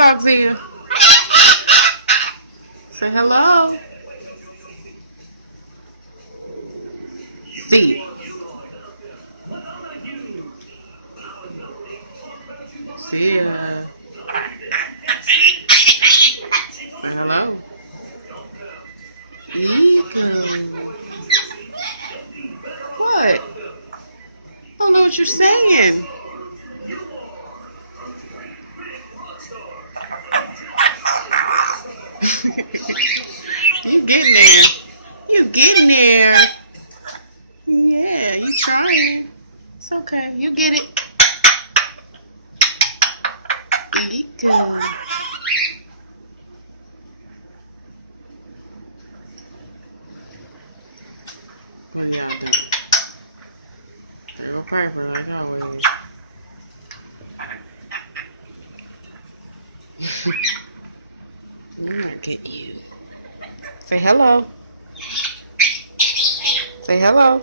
talk to you. Say hello. See. See ya. Say hello. Ego. What? I don't know what you're saying. You getting there. You getting there. Yeah, you trying. It's okay. You get it. Ego. What y'all do? Real paper like always. I'm gonna get you. Say hello. Say hello.